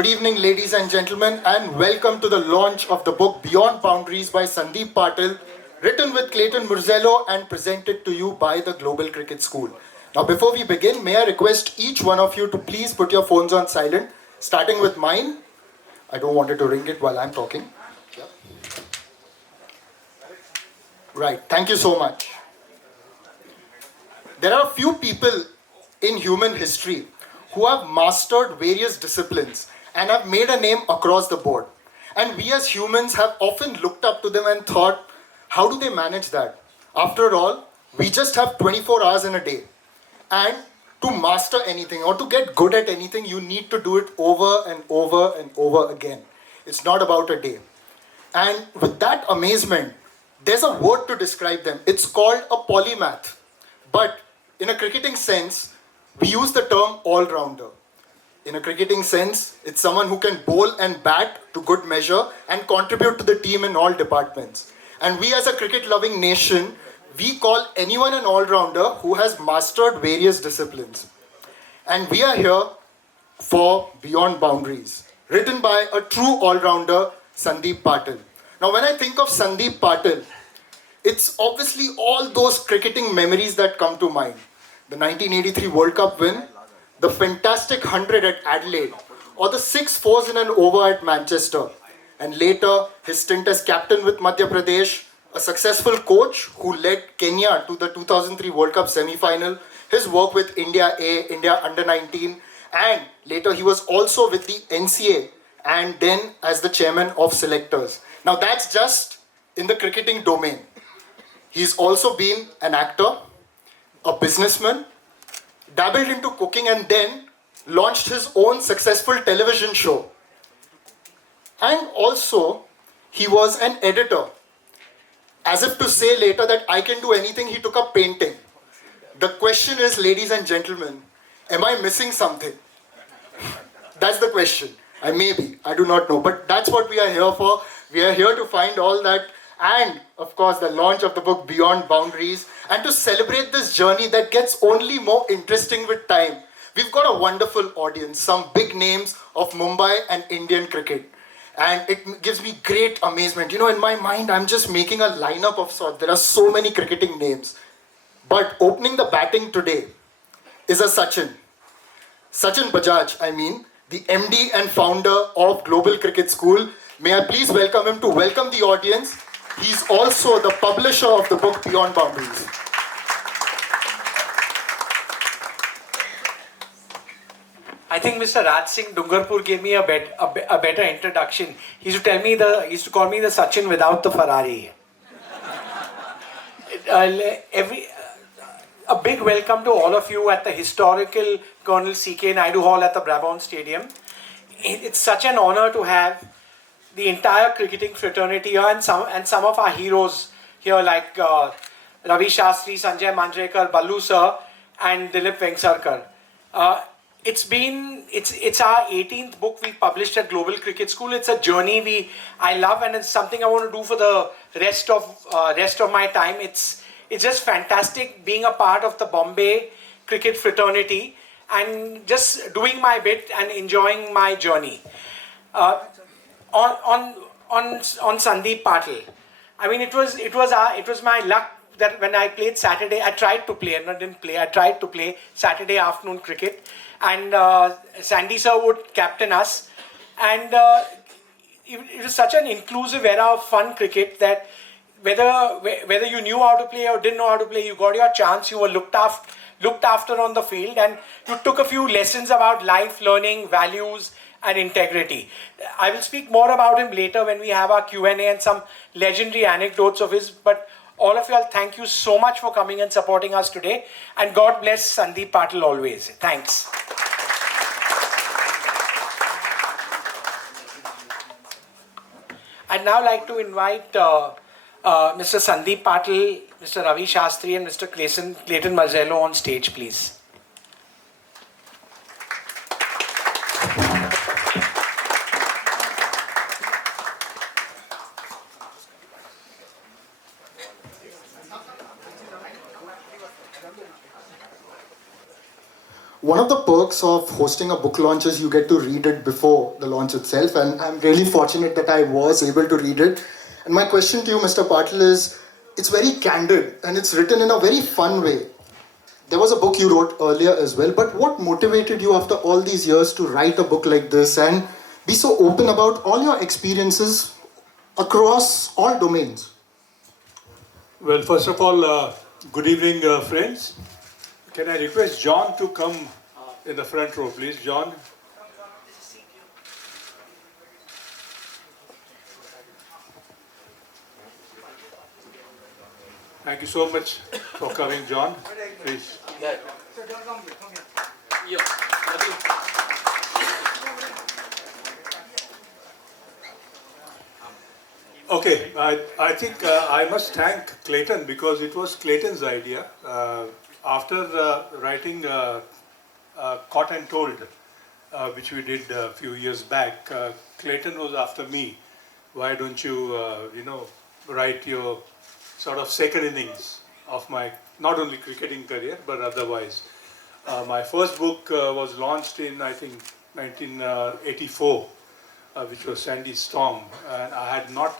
Good evening, ladies and gentlemen, and welcome to the launch of the book Beyond Boundaries by Sandeep Patil, written with Clayton Murzello and presented to you by the Global Cricket School. Now, before we begin, may I request each one of you to please put your phones on silent, starting with mine. I don't want it to ring it while I'm talking. Right, thank you so much. There are a few people in human history who have mastered various disciplines and have made a name across the board. And we as humans have often looked up to them and thought, how do they manage that? After all, we just have 24 hours in a day. And to master anything or to get good at anything, you need to do it over and over and over again. It's not about a day. And with that amazement, there's a word to describe them. It's called a polymath. But in a cricketing sense, we use the term all-rounder. In a cricketing sense, it's someone who can bowl and bat to good measure and contribute to the team in all departments. And we as a cricket-loving nation, we call anyone an all-rounder who has mastered various disciplines. And we are here for Beyond Boundaries, written by a true all-rounder, Sandeep Patil. Now, when I think of Sandeep Patil, it's obviously all those cricketing memories that come to mind. The 1983 World Cup win, the fantastic 100 at Adelaide, or the 6 fours in an over at Manchester. And later, his stint as captain with Madhya Pradesh, a successful coach who led Kenya to the 2003 World Cup semi-final, his work with India A, India Under-19, and later he was also with the NCA and then as the chairman of selectors. Now that's just in the cricketing domain. He's also been an actor, a businessman, dabbled into cooking and then launched his own successful television show. And also, he was an editor. As if to say later that I can do anything, he took up painting. The question is, ladies and gentlemen, am I missing something? That's the question. I may be, I do not know, but that's what we are here for. We are here to find all that and, of course, the launch of the book Beyond Boundaries and to celebrate this journey that gets only more interesting with time. We've got a wonderful audience, some big names of Mumbai and Indian cricket. And it gives me great amazement. You know, in my mind, I'm just making a lineup of sorts. There are so many cricketing names. But opening the batting today is a Sachin. Sachin Bajaj, the MD and founder of Global Cricket School. May I please welcome him to welcome the audience. He's also the publisher of the book Beyond Boundaries. I think Mr. Raj Singh Dungarpur gave me a better introduction. He used to call me the Sachin without the Ferrari. A big welcome to all of you at the historical Colonel C.K. Naidu Hall at the Brabant Stadium. It's such an honor to have the entire cricketing fraternity here and some of our heroes here like Ravi Shastri, Sanjay Manjrekar, Ballu sir and Dilip Vengsarkar. It's our 18th book we published at Global Cricket School. It's a journey I love and it's something I want to do for the rest of my time. It's just fantastic being a part of the Bombay cricket fraternity and just doing my bit and enjoying my journey. On Sandeep Patil, it was my luck that when I played Saturday, I tried to play Saturday afternoon cricket, and Sandy sir would captain us, and it was such an inclusive era of fun cricket that whether you knew how to play or didn't know how to play, you got your chance. You were looked after on the field, and you took a few lessons about life, learning, values, and integrity. I will speak more about him later when we have our Q&A and some legendary anecdotes of his. But all of you all, thank you so much for coming and supporting us today. And God bless Sandeep Patil always. Thanks. I'd now like to invite Mr. Sandeep Patil, Mr. Ravi Shastri and Mr. Clayton Murzello on stage, please. one of the perks of hosting a book launch is you get to read it before the launch itself, and I'm really fortunate that I was able to read it. And my question to you, Mr. Patil, is it's very candid and it's written in a very fun way. There was a book you wrote earlier as well, but what motivated you after all these years to write a book like this and be so open about all your experiences across all domains? Well, first of all, good evening, friends. Can I request John to come in the front row, please? John. Thank you so much for coming, John. Please. Okay, I think I must thank Clayton because it was Clayton's idea. After writing Caught and Told, which we did a few years back, Clayton was after me. Why don't you, write your sort of second innings of my not only cricketing career but otherwise. My first book was launched in, I think, 1984, which was Sandy Storm, and I had not,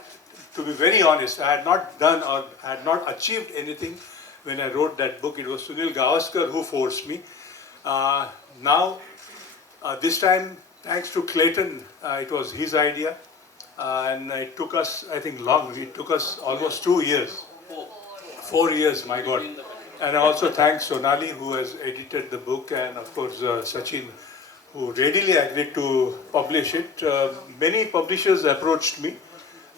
to be very honest, I had not done or had not achieved anything when I wrote that book. It was Sunil Gavaskar who forced me. Now, this time, thanks to Clayton, it was his idea, and it took us, I think, long. It took us almost 2 years. 4 years, my God. And I also thank Sonali, who has edited the book, and of course Sachin, who readily agreed to publish it. Many publishers approached me,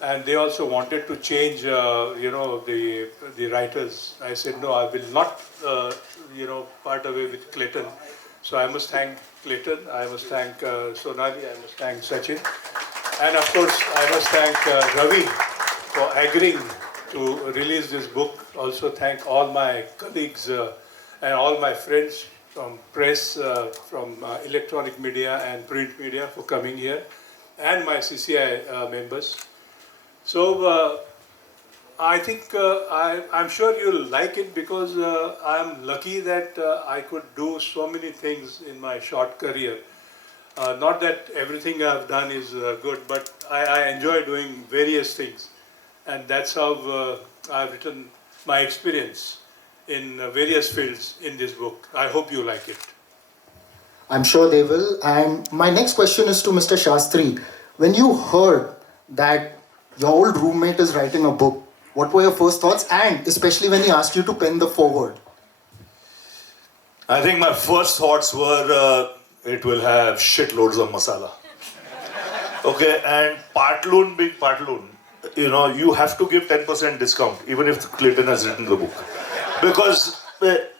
and they also wanted to change, the writers. I said, no, I will not, part away with Clayton. So I must thank Clayton, I must thank Sonali, I must thank Sachin. And of course, I must thank Ravi for agreeing to release this book. Also thank all my colleagues and all my friends from press, from electronic media and print media for coming here, and my CCI members. So I think I'm sure you'll like it because I'm lucky that I could do so many things in my short career. Not that everything I've done is good, but I enjoy doing various things. And that's how I've written my experience in various fields in this book. I hope you like it. I'm sure they will. And my next question is to Mr. Shastri. When you heard that your old roommate is writing a book, what were your first thoughts? And especially when he asked you to pen the foreword. I think my first thoughts were it will have shitloads of masala. Okay, and Partloon being Partloon, you have to give 10% discount even if Clayton has written the book. Because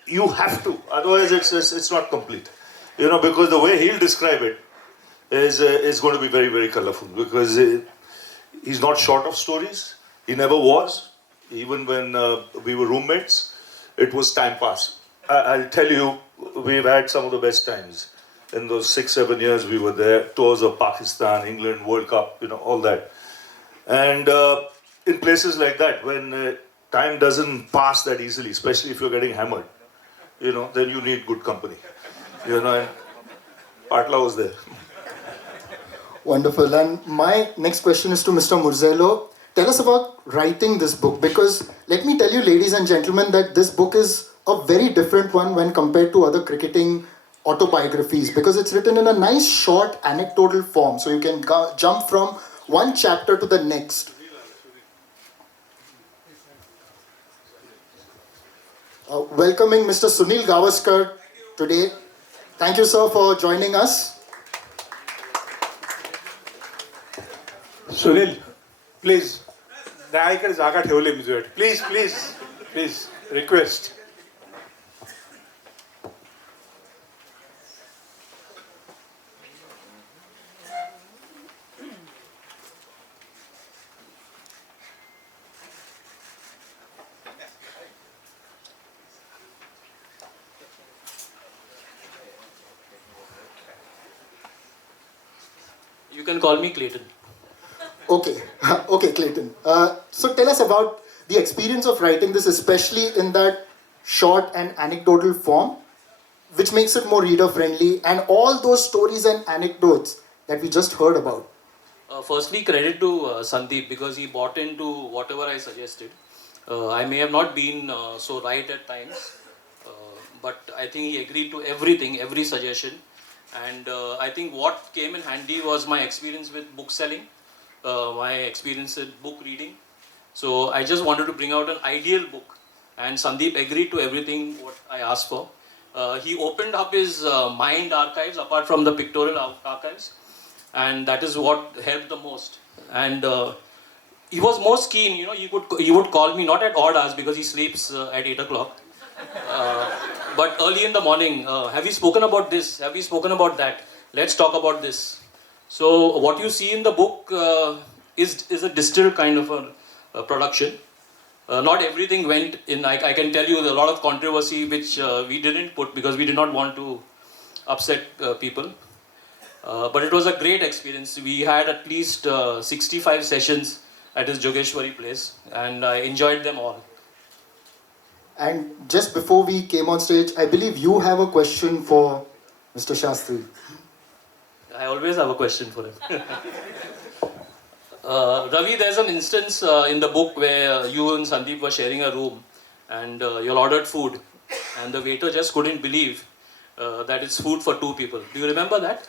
you have to, otherwise it's not complete. Because the way he'll describe it is going to be very, very colorful. Because he's not short of stories. He never was. Even when we were roommates, it was time pass. I'll tell you, we've had some of the best times. In those 6-7 years we were there, tours of Pakistan, England, World Cup, all that. And in places like that, when time doesn't pass that easily, especially if you're getting hammered, then you need good company. And Patla was there. Wonderful. And my next question is to Mr. Murzello. Tell us about writing this book, because let me tell you, ladies and gentlemen, that this book is a very different one when compared to other cricketing autobiographies, because it's written in a nice short anecdotal form, so you can jump from one chapter to the next. Welcoming Mr. Sunil Gavaskar today. Thank you, sir, for joining us. Sunil, please. Nayaकडे जागा ठेवली मी तुझ्यासाठी. Please, request. You can call me Clayton. Okay, Clayton. So tell us about the experience of writing this, especially in that short and anecdotal form. which makes it more reader friendly, and all those stories and anecdotes that we just heard about? Firstly, credit to Sandeep because he bought into whatever I suggested. I may have not been so right at times, but I think he agreed to everything, every suggestion. And I think what came in handy was my experience with book selling, my experience with book reading. So I just wanted to bring out an ideal book, and Sandeep agreed to everything what I asked for. He opened up his mind archives apart from the pictorial archives, and that is what helped the most. And he was most keen, you know, he would call me not at odd hours because he sleeps at 8 o'clock, but early in the morning. Have you spoken about this? Have you spoken about that? Let's talk about this. So what you see in the book is a distilled kind of a production. Not everything went in. I can tell you a lot of controversy which we didn't put because we did not want to upset people. But it was a great experience. We had at least 65 sessions at his Jogeshwari place, and I enjoyed them all. And just before we came on stage, I believe you have a question for Mr. Shastri. I always have a question for him. Ravi, there's an instance in the book where you and Sandeep were sharing a room, and you all ordered food, and the waiter just couldn't believe that it's food for 2 people. Do you remember that?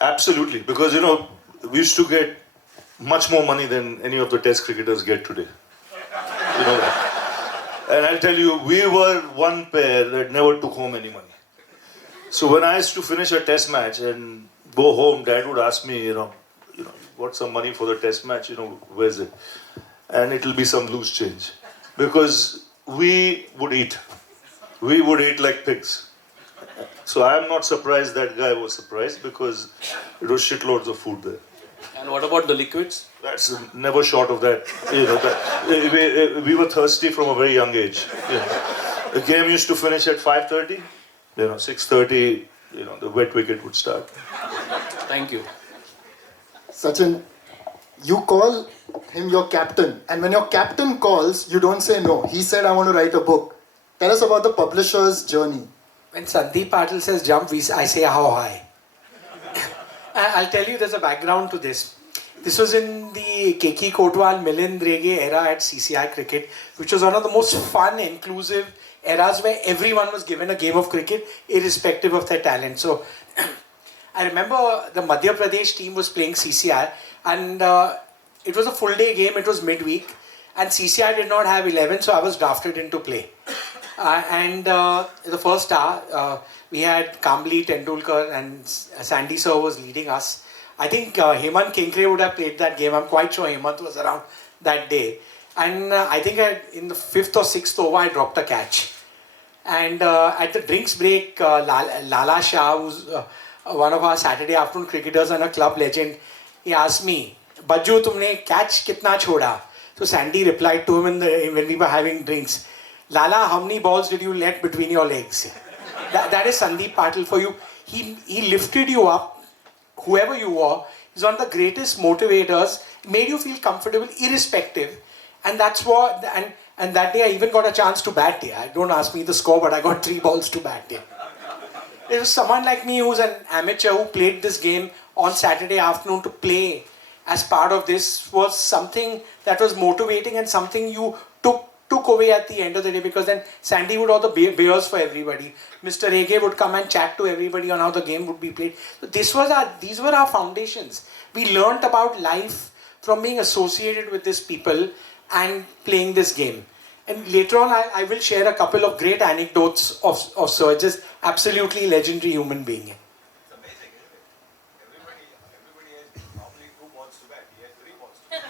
Absolutely, because you know, we used to get much more money than any of the test cricketers get today. You know that. And I'll tell you, we were one pair that never took home any money. So when I used to finish a test match and go home, Dad would ask me, you know, what's some money for the test match, where's it? And it'll be some loose change. Because we would eat. We would eat like pigs. So I'm not surprised that guy was surprised because it was shitloads of food there. And what about the liquids? That's never short of that. We were thirsty from a very young age. The game used to finish at 5:30. 6:30, the wet wicket would start. Thank you. Sachin, you call him your captain, and when your captain calls, you don't say no. He said, I want to write a book. Tell us about the publisher's journey. When Sandeep Patil says jump, I say how high. I'll tell you there's a background to this. This was in the Keki Kotwal, Milind Rege era at CCI cricket, which was one of the most fun, inclusive eras where everyone was given a game of cricket, irrespective of their talent. So I remember the Madhya Pradesh team was playing CCI, and it was a full day game, it was midweek, and CCI did not have 11, so I was drafted into play. The first star, we had Kambli, Tendulkar, and Sandy sir was leading us. I think Hemant Kinkre would have played that game. I'm quite sure Hemant was around that day. And I think in the 5th or 6th over, I dropped a catch. And at the drinks break, Lala Shah, who's one of our Saturday afternoon cricketers and a club legend, he asked me, Bajju, tumne catch kitna choda? So Sandy replied to him when we were having drinks, Lala, how many balls did you let between your legs? That is Sandeep Patil for you. He lifted you up, whoever you were. He's one of the greatest motivators, made you feel comfortable irrespective. And that's what, and that day I even got a chance to bat here. Don't ask me the score, but I got 3 balls to bat here. There was someone like me who's an amateur who played this game on Saturday afternoon. To play as part of this was something that was motivating and something you took away at the end of the day, because then Sandy would order beers for everybody. Mr. Rege would come and chat to everybody on how the game would be played. So these were our foundations. We learnt about life from being associated with these people and playing this game. And later on, I will share a couple of great anecdotes of Sir, just absolutely legendary human being. It's amazing, isn't it? Everybody has normally 2 balls to bat. He had 3 balls to bat.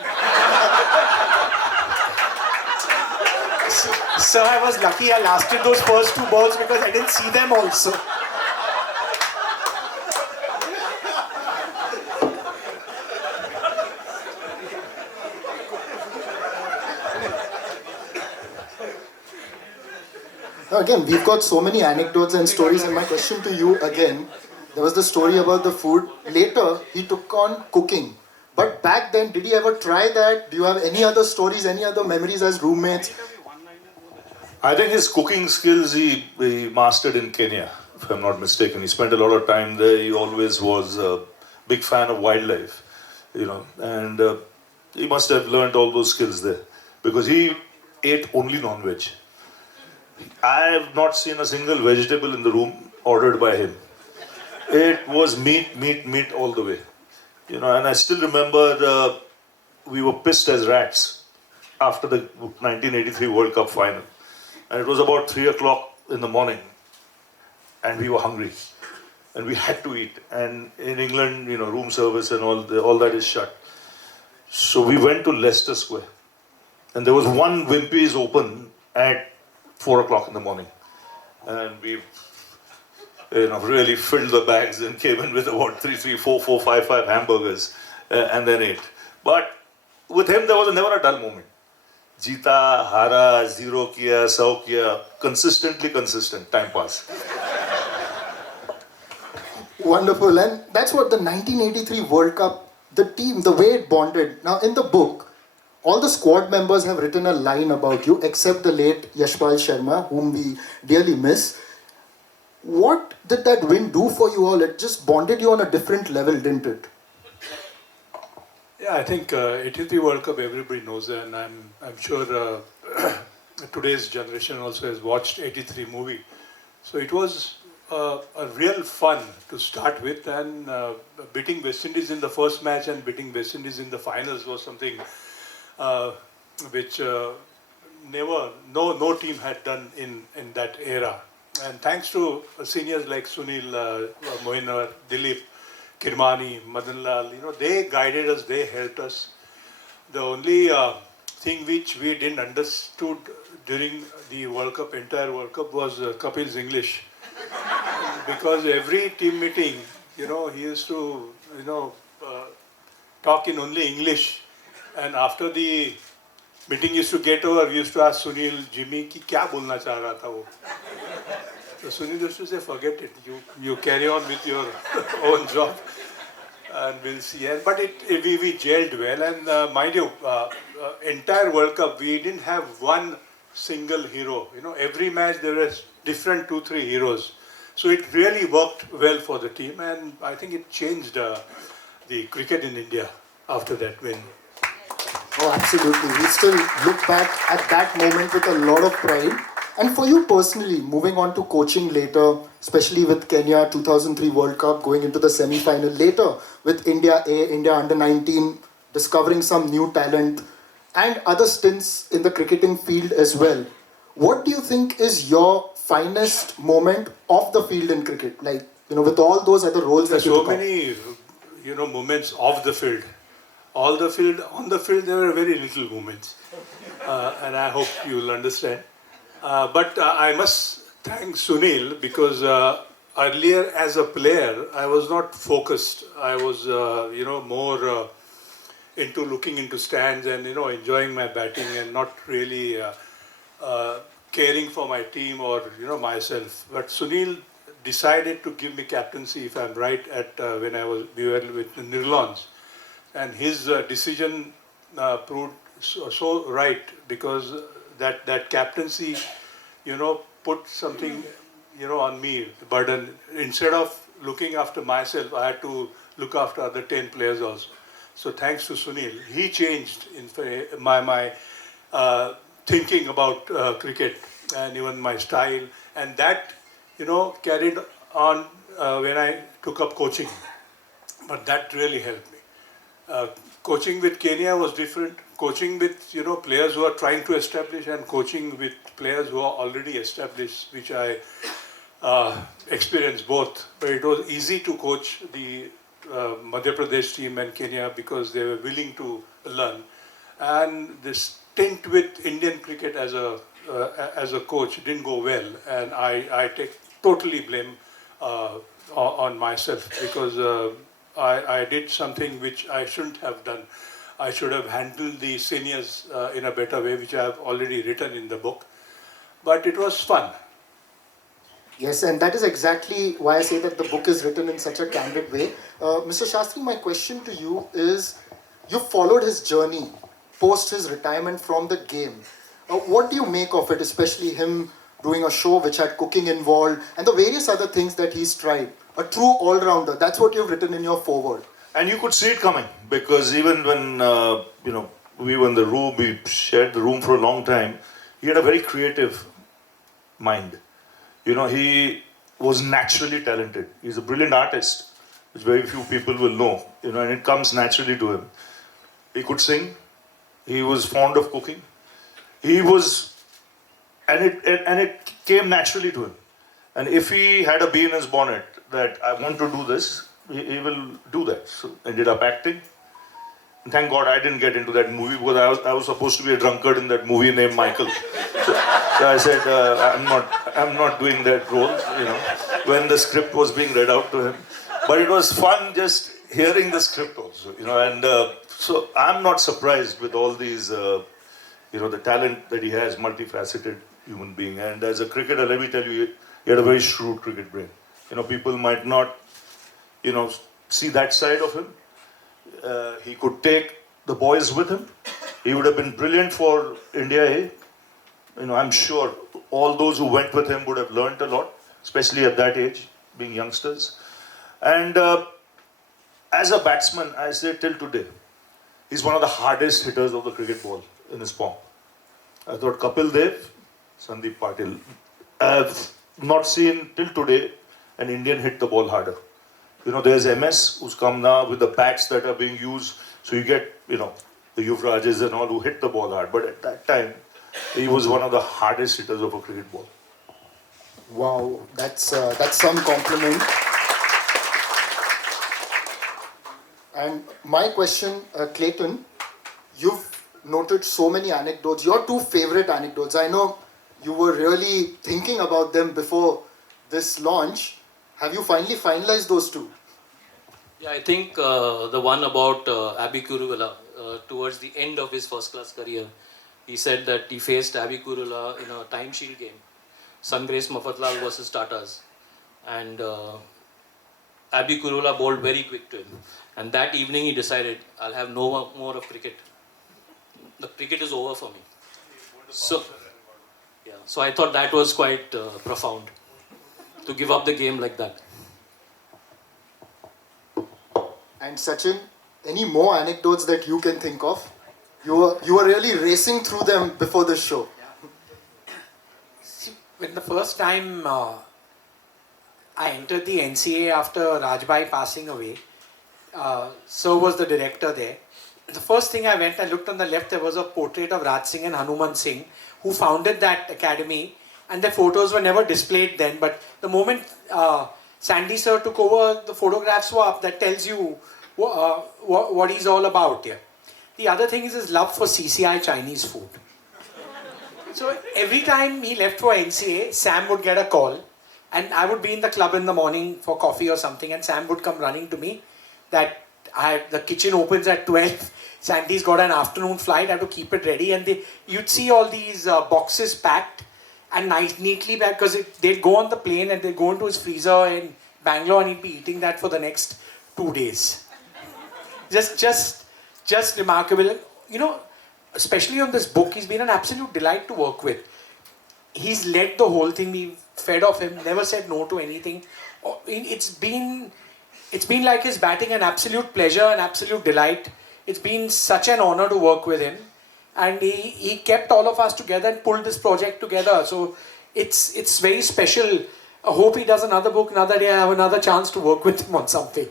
Sir, I was lucky I lasted those first 2 balls because I didn't see them also. Now again, we've got so many anecdotes and stories, and my question to you again, there was the story about the food. Later, he took on cooking. But back then, did he ever try that? Do you have any other stories, any other memories as roommates? I think his cooking skills he mastered in Kenya. if I'm not mistaken. He spent a lot of time there. He always was a big fan of wildlife, and he must have learned all those skills there because he ate only non-veg. I have not seen a single vegetable in the room ordered by him. It was meat, meat, meat all the way. And I still remember we were pissed as rats after the 1983 World Cup final. And it was about 3 o'clock in the morning. And we were hungry. And we had to eat. And in England, room service and all that is shut. So we went to Leicester Square. And there was one Wimpy's open at 4 o'clock in the morning. And we really filled the bags and came in with about 3, 4, 5 hamburgers and then ate. But with him, there was never a dull moment. Jeeta, hara, zero kiya, 100 kiya, consistently consistent, time pass. Wonderful. And that's what the 1983 World Cup, the team, the way it bonded. Now, in the book, all the squad members have written a line about you, except the late Yashpal Sharma, whom we dearly miss. What did that win do for you all? It just bonded you on a different level, didn't it? Yeah, I think 83 World Cup everybody knows, and I'm sure today's generation also has watched 83 movie. So it was a real fun to start with, and beating West Indies in the first match and beating West Indies in the finals was something which no team had done in that era. And thanks to seniors like Sunil, Mohinwar, Dilip, Kirmani, Madanlal, they guided us, they helped us. The only thing which we didn't understood during the entire World Cup was Kapil's English. Because every team meeting, he used to, talk in only English. And after the meeting used to get over, we used to ask Sunil, Jimmy, ki kya bolna cha raha tha wo? So Sunil used to say, forget it. You carry on with your own job, and we'll see. But we gelled well, and mind you, entire World Cup we didn't have one single hero. Every match there was different 2-3 heroes. So it really worked well for the team, and I think it changed the cricket in India after that win. Oh, absolutely. We still look back at that moment with a lot of pride. And for you personally, moving on to coaching later, especially with Kenya 2003 World Cup, going into the semi-final later with India A, India Under-19, discovering some new talent and other stints in the cricketing field as well. What do you think is your finest moment off the field in cricket? Like, with all those other roles that you took There's so many, moments off the field. On the field, there were very little moments. And I hope you'll understand. But I must thank Sunil because earlier as a player, I was not focused. I was, more into looking into stands and, enjoying my batting and not really caring for my team or, myself. But Sunil decided to give me captaincy, if I'm right, at when we were with Nirlons. And his decision proved so right because that captaincy, put something, on me, the burden. Instead of looking after myself, I had to look after other 10 players also. So thanks to Sunil, he changed my thinking about cricket and even my style. And that, carried on when I took up coaching. But that really helped me. Coaching with Kenya was different. Coaching with players who are trying to establish and coaching with players who are already established, which I experienced both. But it was easy to coach the Madhya Pradesh team and Kenya because they were willing to learn. And the stint with Indian cricket as a coach didn't go well, and I take totally blame on myself because I did something which I shouldn't have done. I should have handled the seniors in a better way, which I have already written in the book. But it was fun. Yes, and that is exactly why I say that the book is written in such a candid way. Mr. Shastri, my question to you is, you followed his journey post his retirement from the game. What do you make of it, especially him doing a show which had cooking involved, and the various other things that he's tried. A true all-rounder. That's what you've written in your foreword. And you could see it coming, because even when we were in the room, we shared the room for a long time. He had a very creative mind. He was naturally talented. He's a brilliant artist, which very few people will know. And it comes naturally to him. He could sing. He was fond of cooking. And it came naturally to him. And if he had a bee in his bonnet that I want to do this, he will do that. So ended up acting. And thank God I didn't get into that movie, because I was supposed to be a drunkard in that movie named Michael. So I said, I'm not doing that role, when the script was being read out to him. But it was fun just hearing the script also, and so I'm not surprised with all these, the talent that he has, multifaceted human being. And as a cricketer, let me tell you, he had a very shrewd cricket brain. People might not, see that side of him. He could take the boys with him. He would have been brilliant for India A. I'm sure all those who went with him would have learnt a lot, especially at that age, being youngsters. And as a batsman, I say till today, he's one of the hardest hitters of the cricket ball in his form. I thought Kapil Dev, Sandeep Patil, I've not seen till today an Indian hit the ball harder. There's MS who's come now with the bats that are being used. So you get, the Yuvrajas and all who hit the ball hard. But at that time, he was one of the hardest hitters of a cricket ball. Wow, that's some compliment. And my question, Clayton, you've noted so many anecdotes. Your two favorite anecdotes. I know you were really thinking about them before this launch. Have you finally finalized those two? Yeah, I think the one about Abby Kuruvilla, towards the end of his first-class career, he said that he faced Abby Kuruvilla in a time shield game, Sungrace Mafatlal versus Tatas, and Abby Kuruvilla bowled very quick to him. And that evening he decided, I'll have no more of cricket. The cricket is over for me. So I thought that was quite profound, to give up the game like that. And Sachin, any more anecdotes that you can think of? You were really racing through them before the show. See, when the first time I entered the NCA after Rajbai passing away, so was the director there. The first thing I looked on the left, there was a portrait of Raj Singh and Hanuman Singh, who founded that academy, and their photos were never displayed then. But the moment Sandy sir took over, the photographs were up. That tells you what he's all about here. The other thing is his love for CCI Chinese food. So every time he left for NCA, Sam would get a call, and I would be in the club in the morning for coffee or something, and Sam would come running to me that the kitchen opens at 12. Sandy's got an afternoon flight. I have to keep it ready, and you'd see all these boxes packed and neatly packed, because they'd go on the plane and they'd go into his freezer in Bangalore, and he'd be eating that for the next 2 days. Just remarkable. Especially on this book, he's been an absolute delight to work with. He's led the whole thing. We fed off him, never said no to anything. It's been like his batting, an absolute pleasure, an absolute delight. It's been such an honor to work with him. And he kept all of us together and pulled this project together. So it's very special. I hope he does another book another day. I have another chance to work with him on something.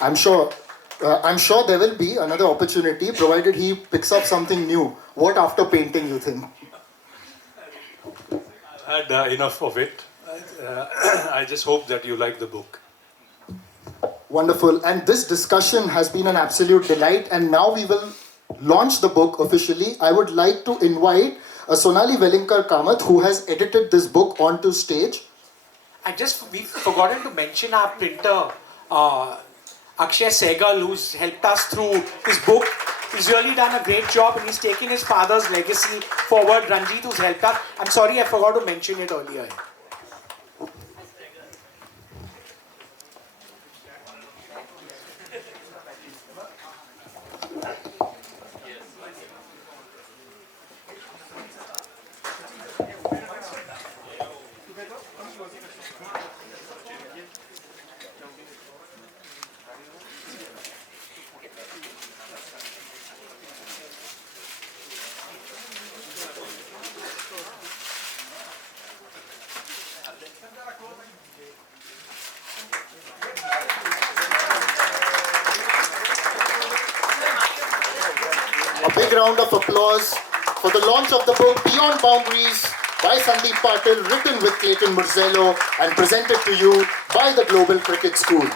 I'm sure there will be another opportunity, provided he picks up something new. What after painting, you think? I've had enough of it. I just hope that you like the book. Wonderful. And this discussion has been an absolute delight. And now we will launch the book officially. I would like to invite Sonali Velinkar Kamath, who has edited this book, onto stage. We've forgotten to mention our printer, Akshay Sehgal, who's helped us through this book. He's really done a great job, and he's taken his father's legacy forward. Ranjit, who's helped us. I'm sorry, I forgot to mention it earlier. big round of applause for the launch of the book Beyond Boundaries by Sandeep Patil, written with Clayton Murzello and presented to you by the Global Cricket School.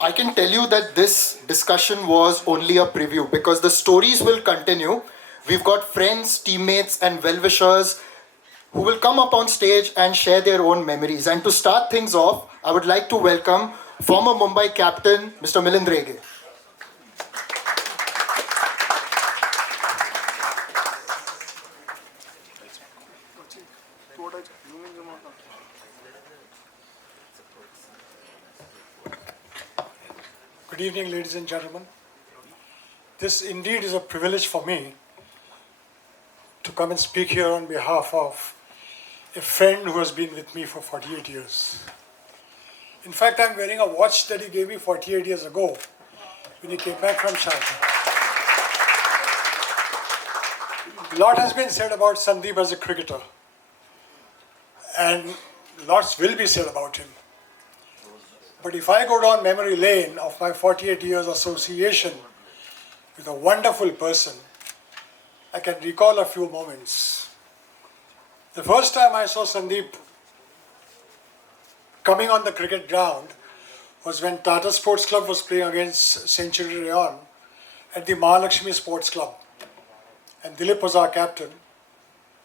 I can tell you that this discussion was only a preview because the stories will continue. We've got friends, teammates, and well-wishers who will come up on stage and share their own memories. And to start things off, I would like to welcome former Mumbai captain, Mr. Milind Rege. Good evening, ladies and gentlemen. This indeed is a privilege for me to come and speak here on behalf of a friend who has been with me for 48 years. In fact, I'm wearing a watch that he gave me 48 years ago when he came back from Sharjah. A lot has been said about Sandeep as a cricketer, and lots will be said about him. But if I go down memory lane of my 48 years association with a wonderful person, I can recall a few moments. The first time I saw Sandeep coming on the cricket ground was when Tata Sports Club was playing against Century Rayon at the Mahalakshmi Sports Club. And Dilip was our captain.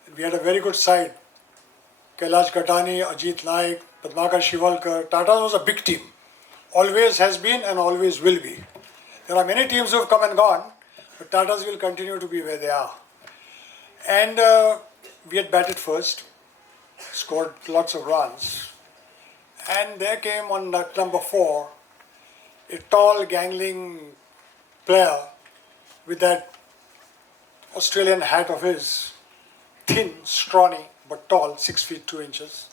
And we had a very good side. Kailash Gatani, Ajit Naik, Padmakar Shivalkar. Tata was a big team. Always has been and always will be. There are many teams who have come and gone, but Tatas will continue to be where they are. And we had batted first, scored lots of runs. And there came on number 4, a tall, gangling player with that Australian hat of his, thin, scrawny, but tall, 6 feet 2 inches.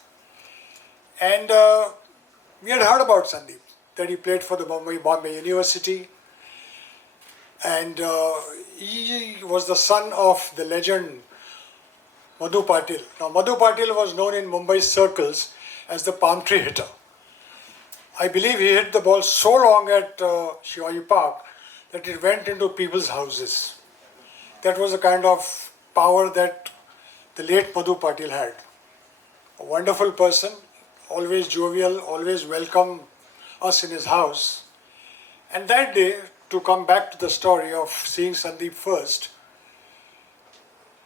And we had heard about Sandeep, that he played for the Bombay University. And he was the son of the legend Madhu Patil. Now, Madhu Patil was known in Mumbai circles as the palm tree hitter. I believe he hit the ball so long at Shivaji Park that it went into people's houses. That was the kind of power that the late Madhu Patil had. A wonderful person, always jovial, always welcome us in his house. And that day, to come back to the story of seeing Sandeep first,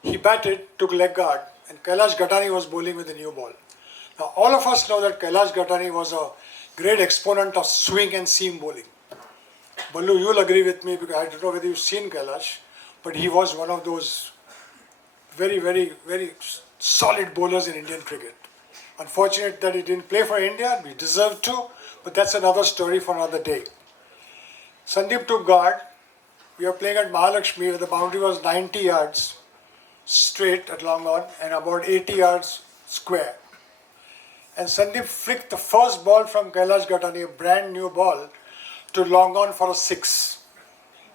he batted, took leg guard, and Kailash Gatani was bowling with a new ball. Now, all of us know that Kailash Gatani was a great exponent of swing and seam bowling. Ballu, you'll agree with me, because I don't know whether you've seen Kailash, but he was one of those very, very, very solid bowlers in Indian cricket. Unfortunate that he didn't play for India, we deserved to, but that's another story for another day. Sandeep took guard. We were playing at Mahalakshmi, where the boundary was 90 yards straight at long on and about 80 yards square. And Sandeep flicked the first ball from Kailash Gatani, a brand new ball, to long on for a 6.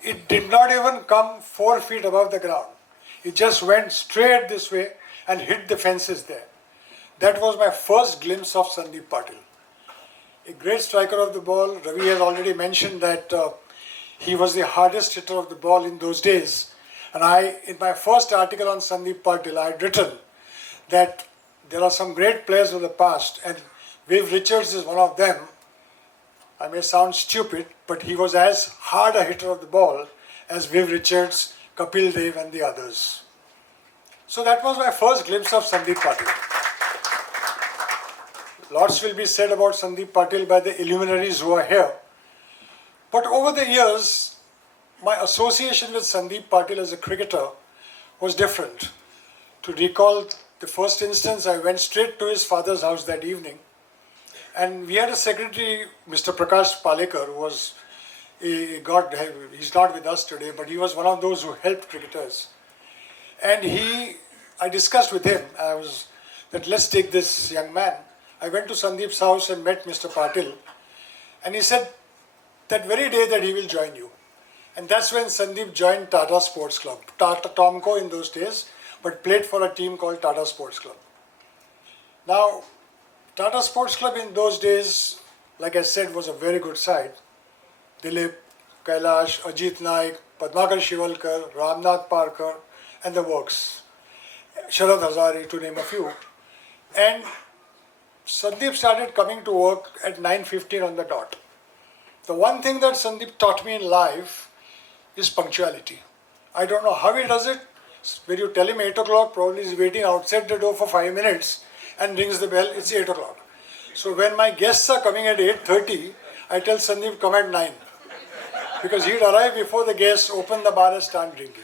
It did not even come 4 feet above the ground. It just went straight this way and hit the fences there. That was my first glimpse of Sandeep Patil. a great striker of the ball. Ravi has already mentioned that he was the hardest hitter of the ball in those days. And in my first article on Sandeep Patil, I had written that there are some great players of the past, and Viv Richards is one of them. I may sound stupid, but he was as hard a hitter of the ball as Viv Richards, Kapil Dev and the others. So that was my first glimpse of Sandeep Patil. Lots will be said about Sandeep Patil by the illuminaries who are here. But over the years, my association with Sandeep Patil as a cricketer was different. To recall the first instance, I went straight to his father's house that evening. And we had a secretary, Mr. Prakash Palekar, who was he's not with us today, but he was one of those who helped cricketers. And I discussed with him, that let's take this young man. I went to Sandeep's house and met Mr. Patil. And he said that very day that he will join you. And that's when Sandeep joined Tata Sports Club. Tata Tomco in those days, but played for a team called Tata Sports Club. Now, Tata Sports Club in those days, like I said, was a very good side. Dilip, Kailash, Ajit Naik, Padmakar Shivalkar, Ramnath Parkar, and the works. Sharad Hazari, to name a few. And Sandeep started coming to work at 9:15 on the dot. The one thing that Sandeep taught me in life is punctuality. I don't know how he does it. When you tell him 8 o'clock, probably he's waiting outside the door for 5 minutes and rings the bell, it's 8 o'clock. So when my guests are coming at 8:30, I tell Sandeep, come at 9. Because he'd arrive before the guests, open the bar and start drinking.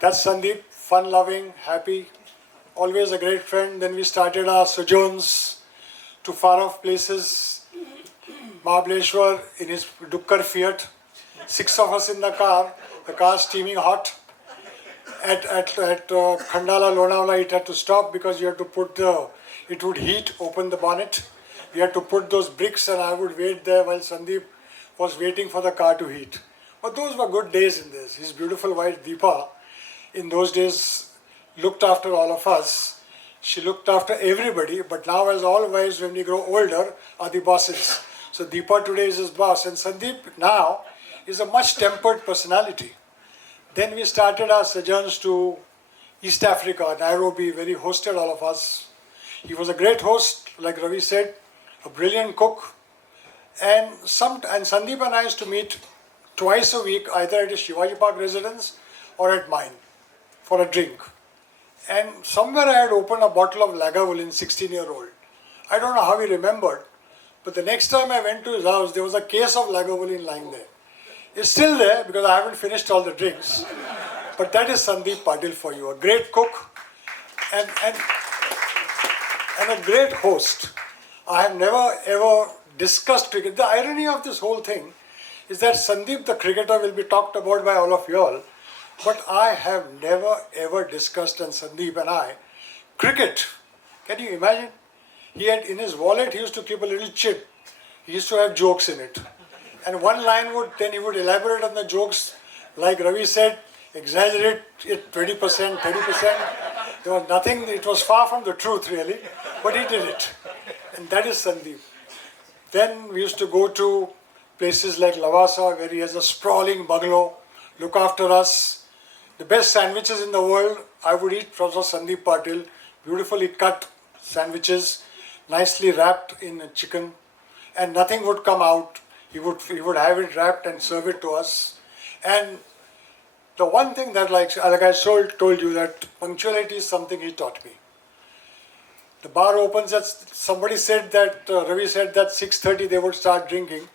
That's Sandeep, fun-loving, happy, always a great friend. Then we started our sojourns to far-off places. Mahabaleshwar in his Dukkar Fiat, 6 of us in the car steaming hot. At Khandala, Lonavala, it had to stop because you had to put it would heat, open the bonnet. We had to put those bricks and I would wait there while Sandeep was waiting for the car to heat. But those were good days in this. His beautiful wife Deepa, in those days, looked after all of us. She looked after everybody, but now as all wives, when we grow older, are the bosses. So Deepa today is his boss, and Sandeep now is a much tempered personality. Then we started our sojourns to East Africa, Nairobi, where he hosted all of us. He was a great host, like Ravi said, a brilliant cook. And Sandeep and I used to meet twice a week, either at his Shivaji Park residence or at mine for a drink. And somewhere I had opened a bottle of Lagavulin, 16-year-old. I don't know how he remembered, but the next time I went to his house, there was a case of Lagavulin lying there. It's still there because I haven't finished all the drinks. But that is Sandeep Patil for you, a great cook and a great host. I have never ever discussed cricket. The irony of this whole thing is that Sandeep the cricketer will be talked about by all of you all, but I have never ever discussed, and Sandeep and I, cricket. Can you imagine? He had in his wallet, he used to keep a little chip. He used to have jokes in it. And one line he would elaborate on the jokes, like Ravi said, exaggerate it 20%, 30%. There was nothing, it was far from the truth really, but he did it. And that is Sandeep. Then we used to go to places like Lavasa, where he has a sprawling bungalow, look after us. The best sandwiches in the world I would eat from Sandeep Patil, beautifully cut sandwiches, nicely wrapped in chicken, and nothing would come out. He would have it wrapped and serve it to us. And the one thing that, like I told you, that punctuality is something he taught me. The bar opens at, somebody said that, Ravi said that 6:30 they would start drinking.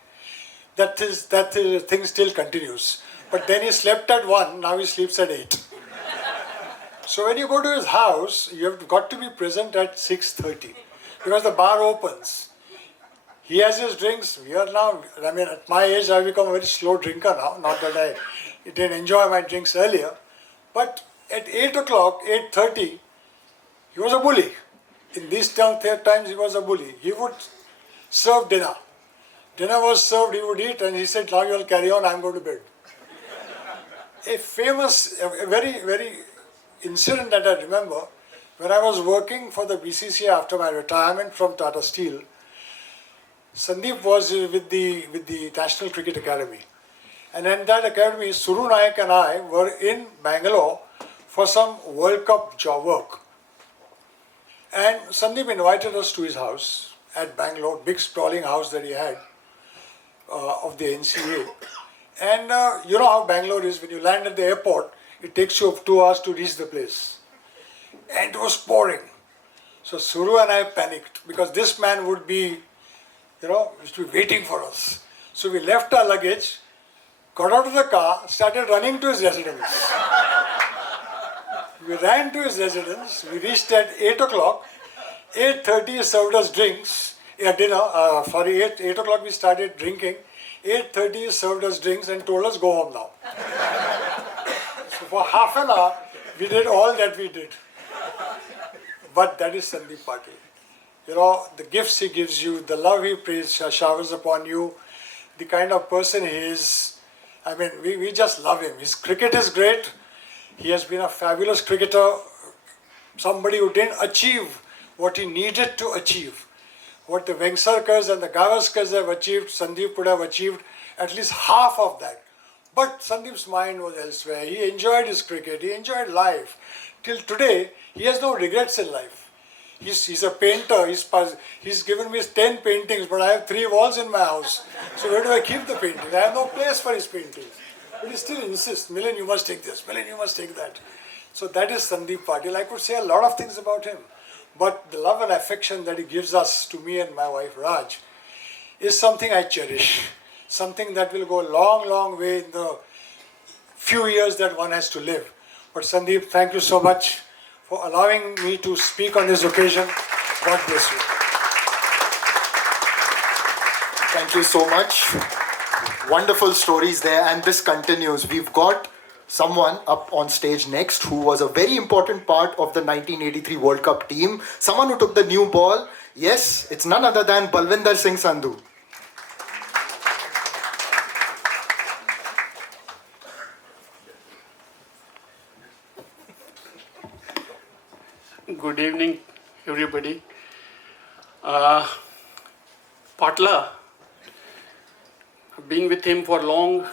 That thing still continues. But then he slept at 1, now he sleeps at 8. So when you go to his house, you have got to be present at 6:30 because the bar opens. He has his drinks. We are now, I mean, at my age, I've become a very slow drinker now. Not that I didn't enjoy my drinks earlier. But at 8 o'clock, 8:30, he was a bully. In these times, he was a bully. He would serve dinner. Dinner was served, he would eat, and he said, now you'll carry on, I'm going to bed. A very, very incident that I remember, when I was working for the BCCI after my retirement from Tata Steel, Sandeep was with the National Cricket Academy. And in that academy, Suru Naik and I were in Bangalore for some World Cup job work. And Sandeep invited us to his house at Bangalore, big sprawling house that he had of the NCA. And you know how Bangalore is, when you land at the airport, it takes you 2 hours to reach the place. And it was pouring. So Suru and I panicked because this man would be, used to be waiting for us. So we left our luggage, got out of the car, started running to his residence. We ran to his residence. We reached at 8 o'clock. 8:30 he served us drinks. Dinner. 8 o'clock we started drinking. 8:30 he served us drinks and told us go home now. So for half an hour we did all that we did. But that is Sandeep Patil. The gifts he gives you, the love he showers upon you, the kind of person he is. I mean, we just love him. His cricket is great. He has been a fabulous cricketer, somebody who didn't achieve what he needed to achieve. What the Vengsarkars and the Gavaskars have achieved, Sandeep would have achieved at least half of that. But Sandeep's mind was elsewhere. He enjoyed his cricket, he enjoyed life. Till today, he has no regrets in life. He's a painter, he's given me 10 paintings, but I have 3 walls in my house. So where do I keep the paintings? I have no place for his paintings. But he still insists, Milind, you must take this, Milind, you must take that. So that is Sandeep Patil. I could say a lot of things about him. But the love and affection that he gives us, to me and my wife Raj, is something I cherish. Something that will go a long, long way in the few years that one has to live. But Sandeep, thank you so much for allowing me to speak on this occasion. God bless you. Thank you so much. Wonderful stories there, and this continues. We've got someone up on stage next who was a very important part of the 1983 World Cup team. Someone who took the new ball. Yes, it's none other than Balwinder Singh Sandhu. Good evening, everybody. Patla, being with him for long,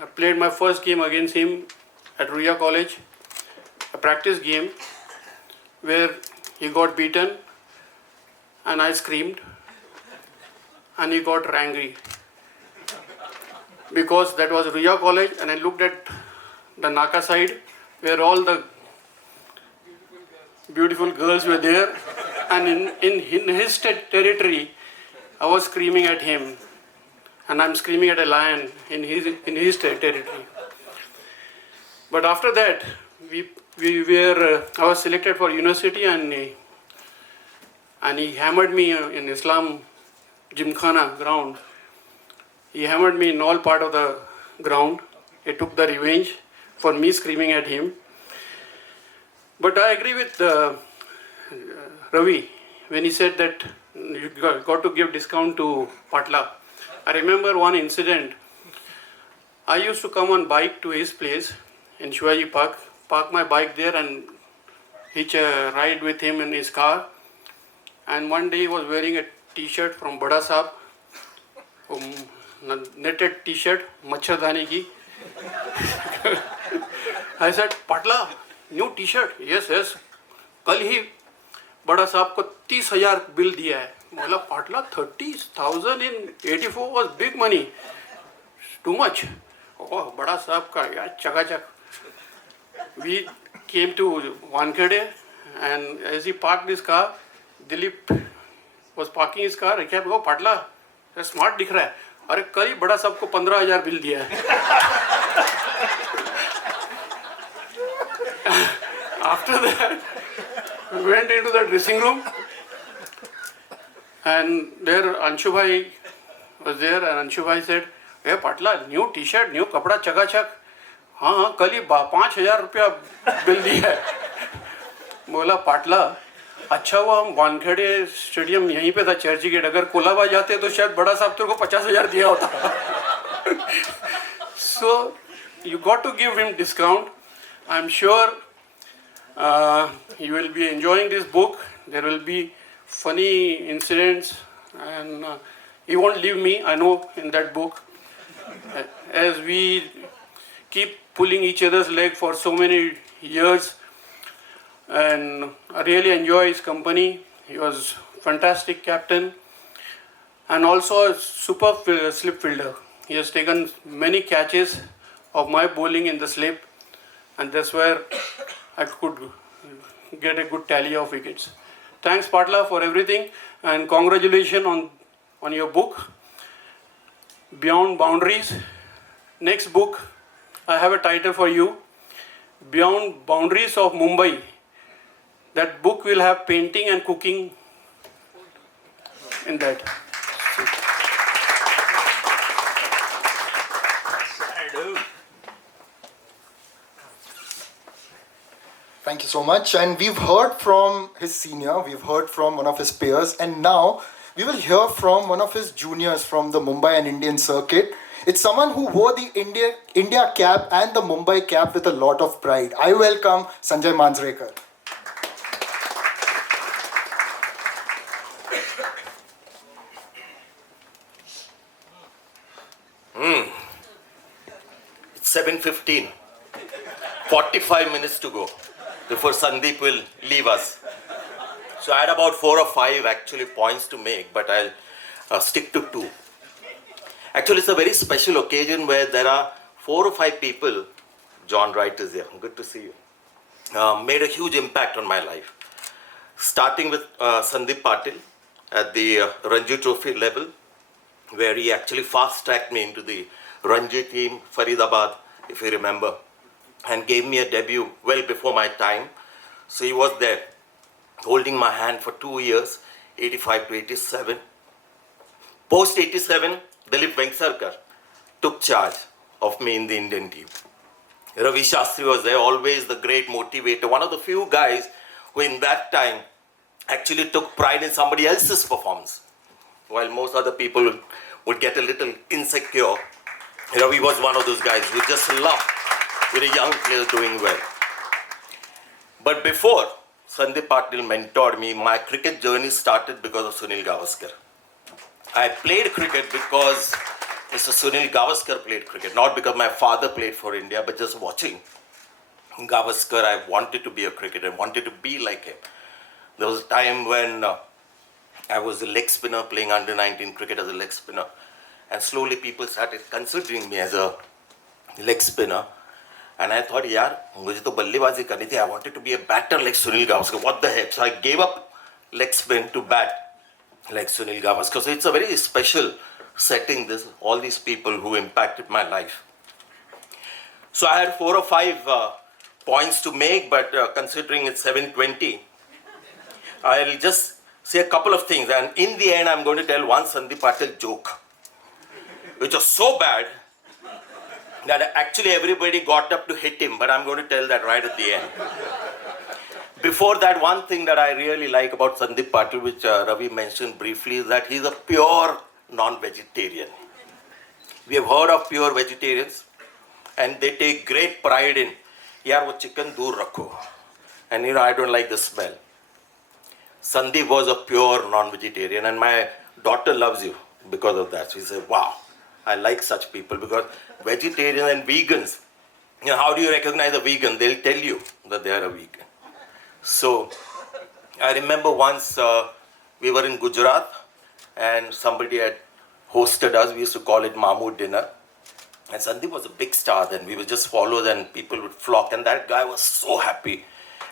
I played my first game against him at Ruya College, a practice game where he got beaten and I screamed and he got angry because that was Ruya College, and I looked at the Naka side where all the beautiful girls were there, and in his territory I was screaming at him, and I'm screaming at a lion in his territory. But after that I was selected for university, and he hammered me in Islam Gymkhana ground. He hammered me in all part of the ground. He took the revenge for me screaming at him. But I agree with Ravi when he said that you got to give discount to Patla. I remember one incident. I used to come on bike to his place in Shivaji Park, park my bike there and hitch a ride with him in his car. And one day he was wearing a t-shirt from Bada Saab, netted t-shirt, Machhardani ki. I said, Patla, new T shirt? Yes yes, कल ही बड़ा साहब को 30,000 bill दिया है. बोला पाटला 30,000 in 84 was big money, too much. ओह बड़ा साहब का यार चकाचक. We came to Wankhede, and as he parked his car, Dilip was parking his car. क्या बोला पाटला स्मार्ट दिख रहा है. अरे कल ही बड़ा साहब को 15,000 बिल दिया है. After that, we went into the dressing room, and there Anshu Bhai was there, and Anshu Bhai said, "Hey Patla, new T-shirt, new कपड़ा चकाचक. हाँ कल ही 5,000 रुपया बिल दिया है." बोला पाटला अच्छा हुआ हम वानखेड़े स्टेडियम यहीं पे था, चर्ची गेट. अगर कोलाबा जाते तो शायद बड़ा साहब तेरे को 50,000 दिया होता. So you got to give him discount. I'm sure you will be enjoying this book. There will be funny incidents and he won't leave me, I know, in that book. As we keep pulling each other's leg for so many years, and I really enjoy his company. He was fantastic captain and also a super slip fielder. He has taken many catches of my bowling in the slip, and that's where I could get a good tally of wickets. Thanks, Patla, for everything, and congratulations on your book, Beyond Boundaries. Next book, I have a title for you, Beyond Boundaries of Mumbai. That book will have painting and cooking in that. Thank you so much. And we've heard from his senior, we've heard from one of his peers, and now we will hear from one of his juniors from the Mumbai and Indian circuit. It's someone who wore the India cap and the Mumbai cap with a lot of pride. I welcome Sanjay Manjrekar. It's 7:15. 45 minutes to go before Sandeep will leave us. So I had about 4 or 5 actually points to make, but I'll stick to 2. Actually, it's a very special occasion where there are 4 or 5 people. John Wright is here. Good to see you. Made a huge impact on my life. Starting with Sandeep Patil at the Ranji Trophy level, where he actually fast-tracked me into the Ranji team, Faridabad, if you remember, and gave me a debut well before my time. So he was there, holding my hand for 2 years, 85 to 87. Post 87, Dilip Vengsarkar took charge of me in the Indian team. Ravi Shastri was there, always the great motivator, one of the few guys who in that time actually took pride in somebody else's performance. While most other people would get a little insecure, Ravi was one of those guys who just loved with a young player doing well. But before Sandeep Patil mentored me, my cricket journey started because of Sunil Gavaskar. I played cricket because Mr. Sunil Gavaskar played cricket, not because my father played for India, but just watching Gavaskar, I wanted to be a cricketer, I wanted to be like him. There was a time when I was a leg spinner playing under 19 cricket as a leg spinner, and slowly people started considering me as a leg spinner. And I thought, yaar, mujhe to ballebazi karni thi. I wanted to be a batter like Sunil Gavaskar. What the heck? So I gave up leg spin to bat like Sunil Gavaskar. So it's a very special setting, this, all these people who impacted my life. So I had 4 or 5 points to make, but considering it's 7:20, I'll just say a couple of things. And in the end, I'm going to tell one Sandeep Patil joke, which was so bad that actually everybody got up to hit him, but I'm going to tell that right at the end. Before that, one thing that I really like about Sandeep Patil, which Ravi mentioned briefly, is that he's a pure non-vegetarian. We have heard of pure vegetarians, and they take great pride in, yaar, wo chicken dur rakho. And I don't like the smell. Sandeep was a pure non-vegetarian, and my daughter loves you because of that. She said, wow, I like such people, because vegetarians and vegans, how do you recognize a vegan? They'll tell you that they are a vegan. So I remember once we were in Gujarat and somebody had hosted us. We used to call it Mamu dinner. And Sandeep was a big star then. We would just follow, then people would flock. And that guy was so happy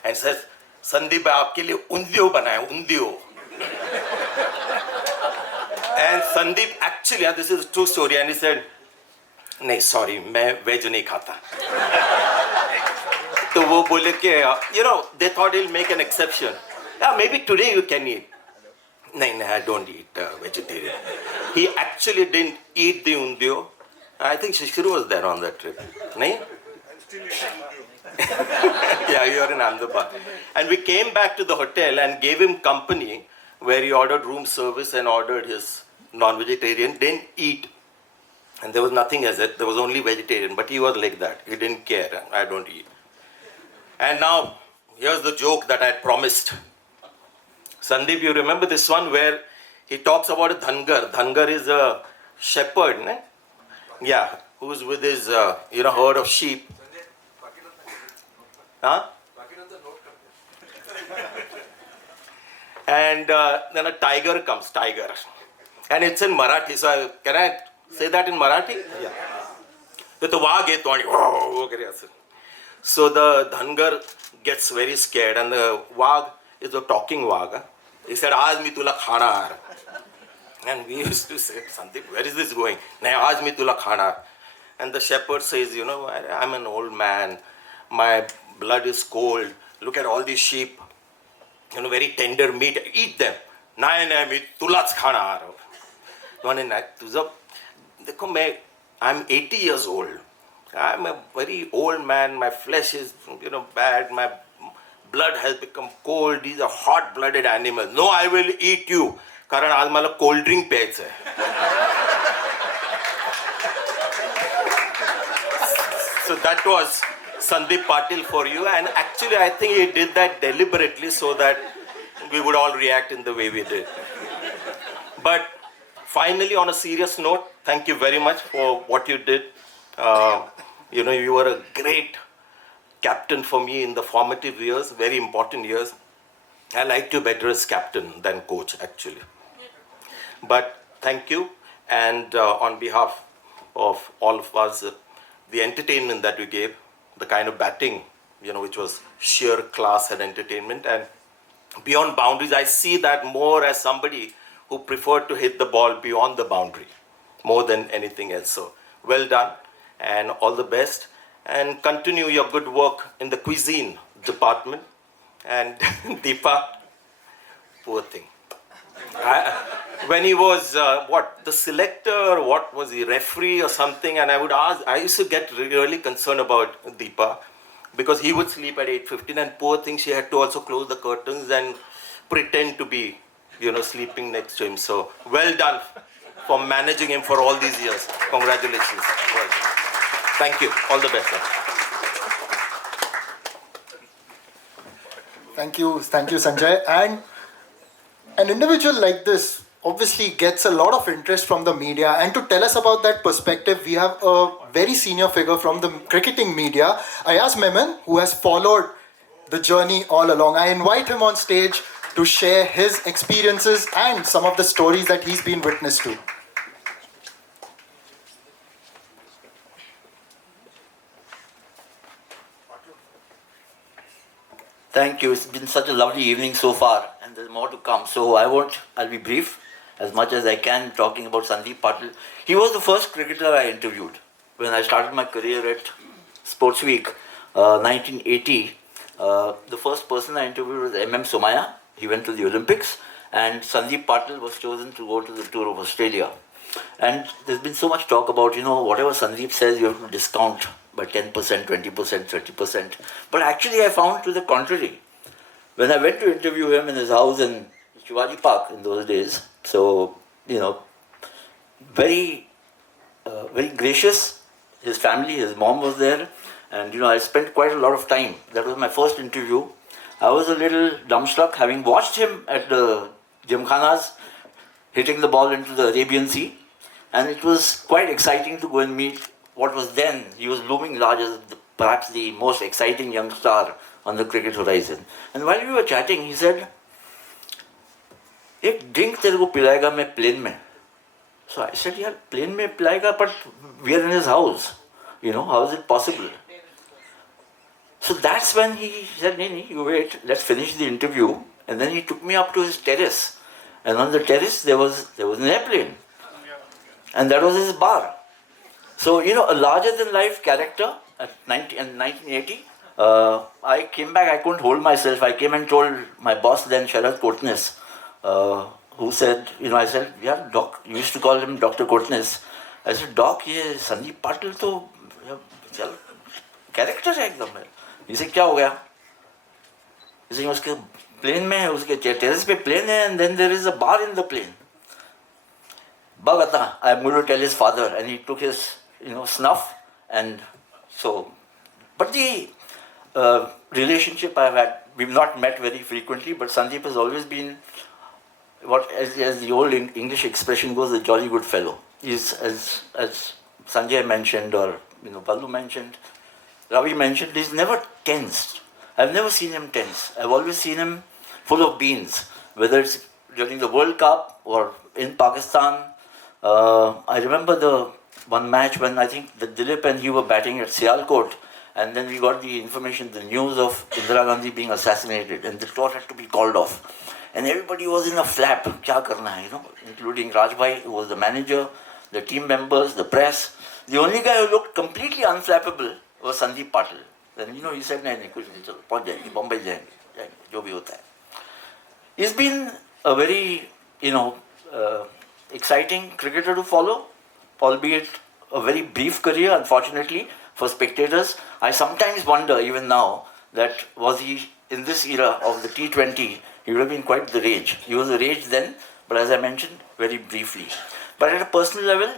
and says, Sandeep, aapke liye undio banaya, undio. And Sandeep actually, this is a true story, and he said, नहीं sorry, मैं veg नहीं खाता. तो वो बोले कि, they thought he'll make an exception. Yeah, maybe today you can eat. No, I don't eat vegetarian. He actually didn't eat the undio. I think Shishir was there on that trip. No? Yeah, you are in Ahmedabad. And we came back to the hotel and gave him company, where he ordered room service and ordered his non-vegetarian, didn't eat. And there was nothing as it, there was only vegetarian, but he was like that. He didn't care, I don't eat. And now, here's the joke that I had promised. Sandeep, you remember this one where he talks about a dhangar. Dhangar is a shepherd, ne? Yeah, who's with his herd of sheep. Huh? And then a tiger comes, tiger. And it's in Marathi, so can I say that in Marathi? Yeah. So the dhangar gets very scared, and the wag is a talking wag. He said, "Aaj mi tula khana." And we used to say, "Sandeep, where is this going?" "Nahi, aaj mi tula khana." And the shepherd says, "I'm an old man. My blood is cold. Look at all these sheep. Very tender meat. Eat them." "Nahi, nahi, mi tulach khana." I'm 80 years old. I'm a very old man. My flesh is, bad. My blood has become cold. These are hot-blooded animals. "No, I will eat you. Karan aaj mala cold drink pyaयचं hai." So that was Sandeep Patil for you. And actually, I think he did that deliberately so that we would all react in the way we did. But finally, on a serious note, thank you very much for what you did. You were a great captain for me in the formative years, very important years. I liked you better as captain than coach, actually. But thank you. And on behalf of all of us, the entertainment that you gave, the kind of batting, which was sheer class and entertainment. And beyond boundaries, I see that more as somebody who preferred to hit the ball beyond the boundary more than anything else. So well done and all the best. And continue your good work in the cuisine department. And Deepa, poor thing. When he was, the selector, what was he, referee or something, and I used to get really concerned about Deepa because he would sleep at 8:15, and poor thing, she had to also close the curtains and pretend to be, sleeping next to him. So well done for managing him for all these years. Congratulations. Well done. Thank you. All the best, sir. Thank you, Sanjay. And an individual like this obviously gets a lot of interest from the media. And to tell us about that perspective, we have a very senior figure from the cricketing media, Ayaz Memon, who has followed the journey all along. I invite him on stage to share his experiences and some of the stories that he's been witness to. Thank you. It's been such a lovely evening so far, and there's more to come. So I'll be brief as much as I can talking about Sandeep Patil. He was the first cricketer I interviewed when I started my career at Sports Week, 1980. The first person I interviewed was Somaya. He went to the Olympics, and Sandeep Patil was chosen to go to the tour of Australia. And there's been so much talk about, whatever Sandeep says, you have to discount by 10%, 20%, 30%. But actually I found to the contrary. When I went to interview him in his house in Shivaji Park in those days, so, very gracious, his family, his mom was there, and, I spent quite a lot of time. That was my first interview. I was a little dumbstruck having watched him at the Gymkhanas, hitting the ball into the Arabian Sea. And it was quite exciting to go and meet what was then, he was looming large as perhaps the most exciting young star on the cricket horizon. And while we were chatting, he said, "Ek drink tere ko pilayega main plane mein." So I said, "Yeah, plane mein pilayega, but we are in his house. How is it possible?" So that's when he said, "Nee, you wait, let's finish the interview." And then he took me up to his terrace. And on the terrace, there was an airplane. And that was his bar. So, a larger-than-life character in 1980. I came back, I couldn't hold myself. I came and told my boss then, Sharad Kotnes, who said, I said, "Yeah, Doc," you used to call him Dr. Kotnes. I said, "Doc, ये Sandeep Patil तो character है एकदम." He said, "क्या हो गया?" He said, "उसके plane में, उसके terrace पे plane है, and then there is a bar in the plane." Bhagata, I'm going to tell his father, and he took his, snuff, and so. But the relationship I've had, we've not met very frequently, but Sandeep has always been as the old English expression goes, a jolly good fellow. He's, as Sanjay mentioned, or Ballu mentioned, Ravi mentioned, he's never tensed. I've never seen him tense. I've always seen him full of beans, whether it's during the World Cup or in Pakistan. I remember the one match when I think the Dilip and he were batting at Sialkot, and then we got the information, the news of Indira Gandhi being assassinated, and the tour had to be called off. And everybody was in a flap, kya karna hai, including Rajbhai, who was the manager, the team members, the press. The only guy who looked completely unflappable was Sandeep Patil. Then, he said, nahi, kuch nahi, chalo, pahunch jayenge, Bombay jayenge, jo bhi hota hai. He's been a very, exciting cricketer to follow, albeit a very brief career, unfortunately, for spectators. I sometimes wonder, even now, that was he in this era of the T20, he would have been quite the rage. He was the rage then, but as I mentioned, very briefly. But at a personal level,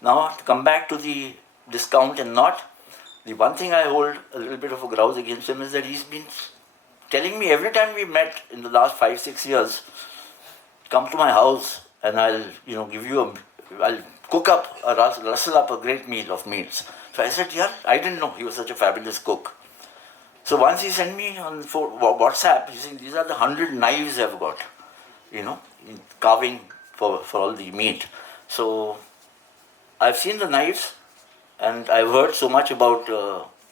now to come back to the discount and not, the one thing I hold a little bit of a grouse against him is that he's been telling me every time we met in the last 5-6 years, come to my house and I'll, give you I'll cook up, rustle up a great meal of meals. So I said, yeah, I didn't know he was such a fabulous cook. So once he sent me on WhatsApp, he said, these are the 100 knives I've got, in carving for all the meat. So I've seen the knives and I've heard so much about,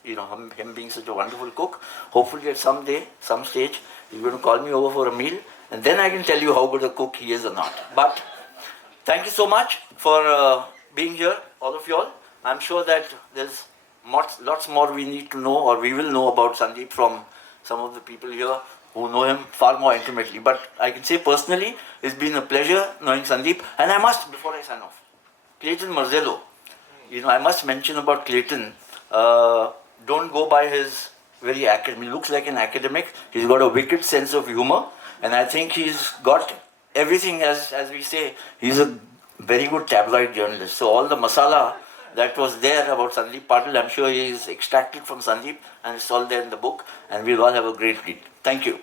him being such a wonderful cook. Hopefully at some stage, he's going to call me over for a meal and then I can tell you how good a cook he is or not. But thank you so much for being here, all of you all. I'm sure that there's lots more we need to know, or we will know about Sandeep from some of the people here who know him far more intimately. But I can say personally, it's been a pleasure knowing Sandeep. And I must, before I sign off, Clayton Murzello, I must mention about Clayton, don't go by his very academic, he looks like an academic, he's got a wicked sense of humor, and I think he's got everything, as we say, he's a very good tabloid journalist. So all the masala that was there about Sandeep Patil, I'm sure he is extracted from Sandeep and it's all there in the book, and we'll all have a great read. Thank you.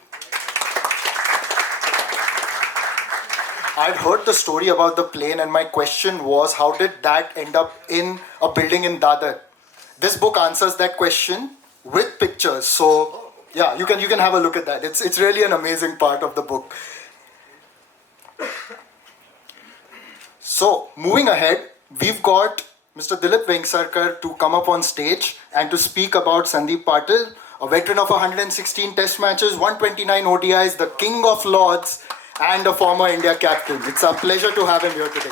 I'd heard the story about the plane and my question was, how did that end up in a building in Dadar? This book answers that question with pictures. So yeah, you can have a look at that. It's really an amazing part of the book. So moving ahead, we've got Mr. Dilip Vengsarkar to come up on stage and to speak about Sandeep Patil, a veteran of 116 test matches, 129 ODIs, the King of Lords, and a former India captain. It's a pleasure to have him here today.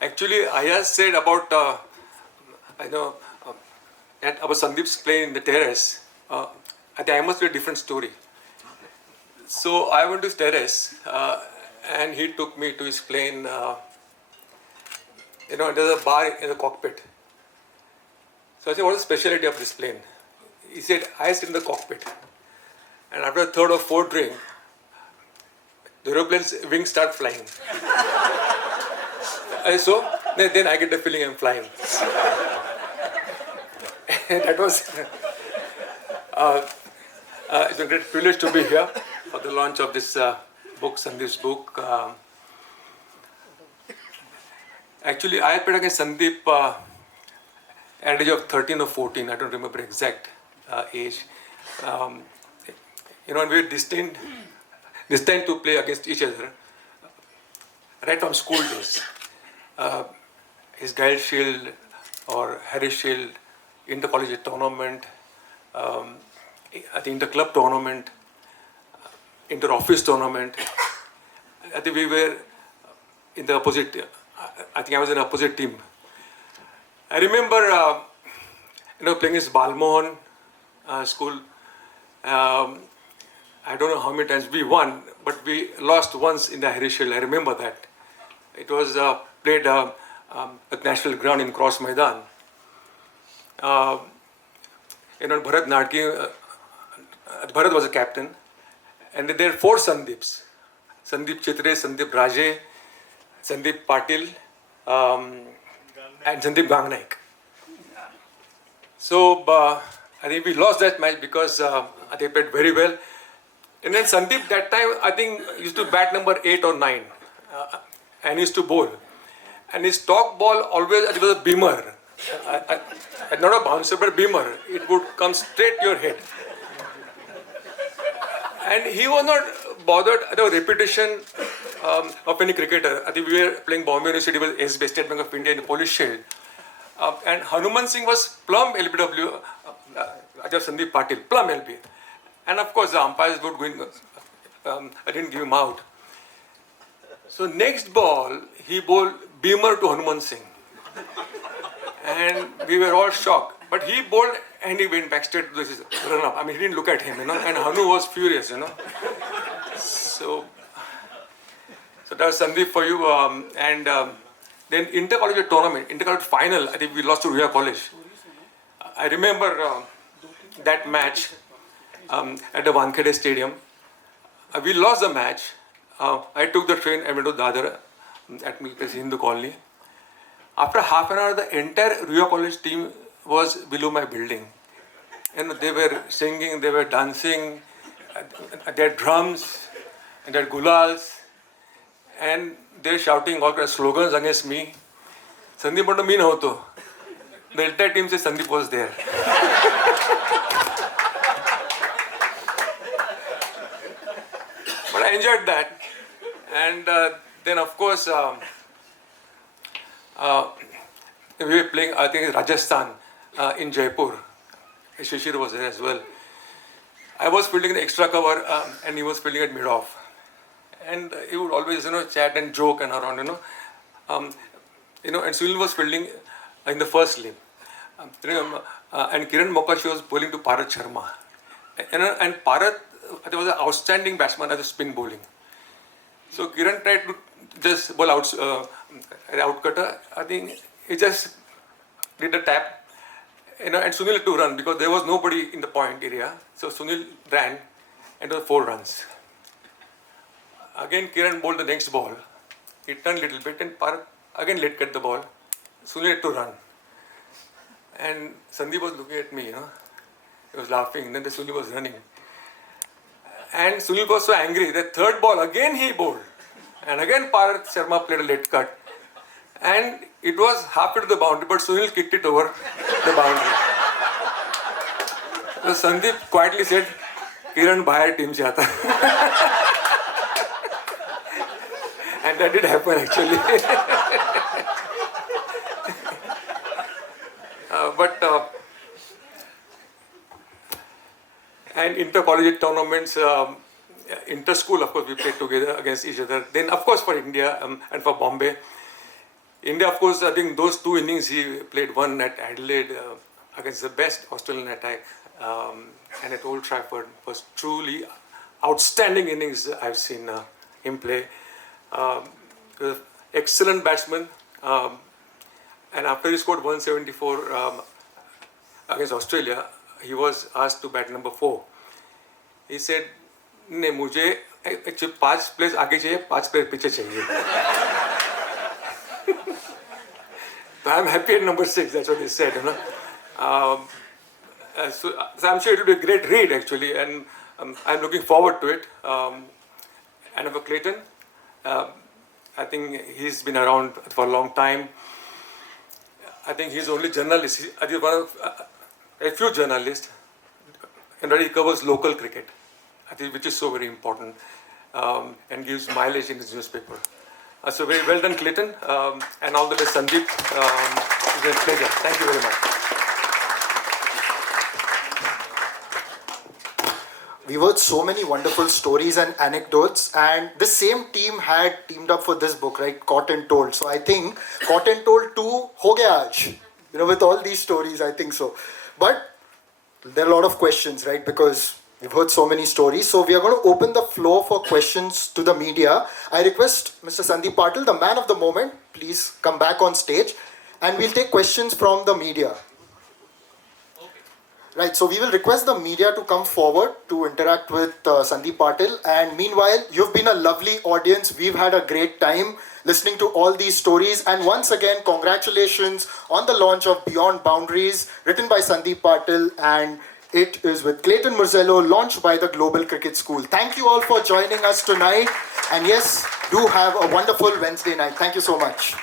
Actually, I just said about, about Sandeep's plane in the terrace. I think I must be a different story. So I went to his terrace and he took me to his plane. There's a bar in the cockpit. So I said, what is the specialty of this plane? He said, I sit in the cockpit. And after the third or fourth drink, the aeroplane's wings start flying. So then I get the feeling I'm flying. That was it's a great privilege to be here for the launch of this book, Sandeep's book. Actually, I played against Sandeep at the age of 13 or 14. I don't remember exact age. And we were destined to play against each other right from school days. His Guild Shield or Harris Shield, inter-collegiate tournament, I think the club tournament, inter-office tournament. I think we were in the opposite. I think I was in the opposite team. I remember, playing his Balmohan school. I don't know how many times we won, but we lost once in the Harris Shield. I remember that. It was played at National Ground in Cross Maidan. Bharat Nadki, Bharat was a captain, and there were 4 Sandeeps: Sandeep Chitre, Sandeep Raje, Sandeep Patil, and Sandeep Gangnaik. So I think we lost that match because they played very well. And then Sandeep that time, I think, used to bat number 8 or 9 and used to bowl. And his top ball always, it was a beamer. Not a bouncer, but a beamer. It would come straight to your head. And he was not bothered at the repetition of any cricketer. I think we were playing Bombay University with SB, State Bank of India in the Polish Shield. And Hanuman Singh was plum LBW, Sandeep Patil, plum LB. And of course the umpires would go in, I didn't give him out. So next ball, he bowled beamer to Hanuman Singh. And we were all shocked. But he bowled and he went back straight to the run up. I mean, he didn't look at him, and Hanu was furious, So that was Sandeep for you. Then inter-college tournament, inter-college final, I think we lost to Ruya College. I remember that match at the Wankhede Stadium. We lost the match. I took the train and went to Dadar at Hindu Colony. After half an hour, the entire Ruya College team was below my building. And they were singing, they were dancing, they had drums, and they had gulals, and they're shouting all kinds of slogans against me. Sandeep but me no. The entire team says Sandeep was there. But I enjoyed that. And then of course, we were playing, I think, Rajasthan in Jaipur. Shishir was there as well. I was fielding the extra cover and he was fielding at mid-off. And he would always, chat and joke and around, and Sunil was fielding in the first lane. And Kiran Mokashi was bowling to Bharat Sharma. And Bharat was an outstanding batsman as a spin bowling. So Kiran tried to just bowl out, outcutter. I think he just did a tap. And Sunil had to run because there was nobody in the point area. So Sunil ran and it was 4 runs. Again, Kiran bowled the next ball. He turned a little bit and Bharat again let cut the ball. Sunil had to run. And Sandeep was looking at me, He was laughing. And then the Sunil was running. And Sunil was so angry. The third ball, again he bowled. And again Bharat Sharma played a late cut. And it was halfway to the boundary, but Sunil kicked it over the boundary. So Sandeep quietly said, Kiran Bhaiya team se aata. And that did happen actually. And inter-collegiate tournaments, inter-school, of course, we played together against each other. Then, of course, for India and for Bombay. India, of course, I think those 2 innings he played, one at Adelaide against the best Australian attack and at Old Trafford was truly outstanding innings I've seen him play. Excellent batsman, and after he scored 174 against Australia, he was asked to bat number 4. He said, "नहीं मुझे 5 players आगे चाहिए, 5 players पीछे चाहिए." So I'm happy at number 6. That's what he said, So I'm sure it will be a great read actually, and I'm looking forward to it. And for Clayton, I think he's been around for a long time. I think he's only journalist. I think one of a few journalists, and he covers local cricket. I think which is so very important, and gives mileage in his newspaper. So very well done, Clayton, and all the best, Sandeep. It's a pleasure. Thank you very much. We've heard so many wonderful stories and anecdotes, and the same team had teamed up for this book, right? Caught and Told. So I think Caught and Told 2 ho gaya aaj. With all these stories, I think so. But there are a lot of questions, right? Because we've heard so many stories. So we are going to open the floor for questions to the media. I request Mr. Sandeep Patil, the man of the moment, please come back on stage, and we'll take questions from the media. Right, so we will request the media to come forward to interact with Sandeep Patil. And meanwhile, you've been a lovely audience. We've had a great time listening to all these stories. And once again, congratulations on the launch of Beyond Boundaries, written by Sandeep Patil and It is with Clayton Murzello, launched by the Global Cricket School. Thank you all for joining us tonight. And yes, do have a wonderful Wednesday night. Thank you so much.